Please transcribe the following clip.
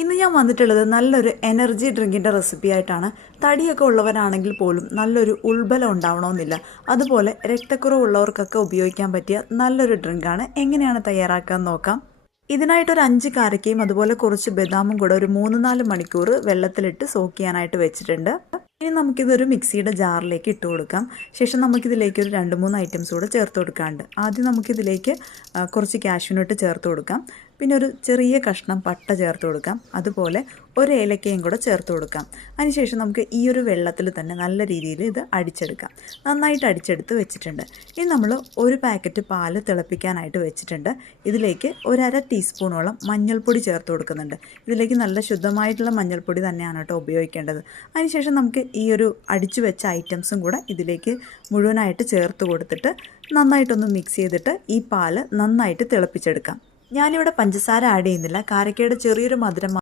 ഇന്ന് ഞാൻ വന്നിട്ടുള്ളത് നല്ലൊരു എനർജി ഡ്രിങ്കിൻ്റെ റെസിപ്പി ആയിട്ടാണ്. തടിയൊക്കെ ഉള്ളവരാണെങ്കിൽ പോലും നല്ലൊരു ഉൾബലം ഉണ്ടാവണമെന്നില്ല. അതുപോലെ രക്തക്കുറവുള്ളവർക്കൊക്കെ ഉപയോഗിക്കാൻ പറ്റിയ നല്ലൊരു ഡ്രിങ്കാണ്. എങ്ങനെയാണ് തയ്യാറാക്കാൻ നോക്കാം. ഇതിനായിട്ടൊരു 5 കാരക്കയും അതുപോലെ കുറച്ച് ബദാമും കൂടെ ഒരു 3-4 മണിക്കൂർ വെള്ളത്തിലിട്ട് സോക്ക് ചെയ്യാനായിട്ട് വെച്ചിട്ടുണ്ട്. ഇനി നമുക്കിതൊരു മിക്സിയുടെ ജാറിലേക്ക് ഇട്ട് കൊടുക്കാം. ശേഷം നമുക്കിതിലേക്ക് ഒരു 2-3 ഐറ്റംസ് കൂടെ ചേർത്ത് കൊടുക്കാനുണ്ട്. ആദ്യം നമുക്കിതിലേക്ക് കുറച്ച് കാഷ്യൂനട്ട് ചേർത്ത് കൊടുക്കാം. പിന്നെ ഒരു ചെറിയ കഷ്ണം പട്ട ചേർത്ത് കൊടുക്കാം. അതുപോലെ ഒരു ഏലക്കയും കൂടെ ചേർത്ത് കൊടുക്കാം. അതിനുശേഷം നമുക്ക് ഈ ഒരു വെള്ളത്തിൽ തന്നെ നല്ല രീതിയിൽ ഇത് അടിച്ചെടുക്കാം. നന്നായിട്ട് അടിച്ചെടുത്ത് വെച്ചിട്ടുണ്ട്. ഇനി നമ്മൾ ഒരു പാക്കറ്റ് പാല് തിളപ്പിക്കാനായിട്ട് വെച്ചിട്ടുണ്ട്. ഇതിലേക്ക് 1/2 ടീസ്പൂണോളം മഞ്ഞൾപ്പൊടി ചേർത്ത് കൊടുക്കുന്നുണ്ട്. ഇതിലേക്ക് നല്ല ശുദ്ധമായിട്ടുള്ള മഞ്ഞൾപ്പൊടി തന്നെയാണ് കേട്ടോ ഉപയോഗിക്കേണ്ടത്. അതിനുശേഷം നമുക്ക് ഈ ഒരു അടിച്ചു വെച്ച ഐറ്റംസും കൂടെ ഇതിലേക്ക് മുഴുവനായിട്ട് ചേർത്ത് കൊടുത്തിട്ട് നന്നായിട്ടൊന്ന് മിക്സ് ചെയ്തിട്ട് ഈ പാല് നന്നായിട്ട് തിളപ്പിച്ചെടുക്കാം. ഞാനിവിടെ പഞ്ചസാര ആഡ് ചെയ്യുന്നില്ല. കാരക്കയുടെ ചെറിയൊരു മധുരം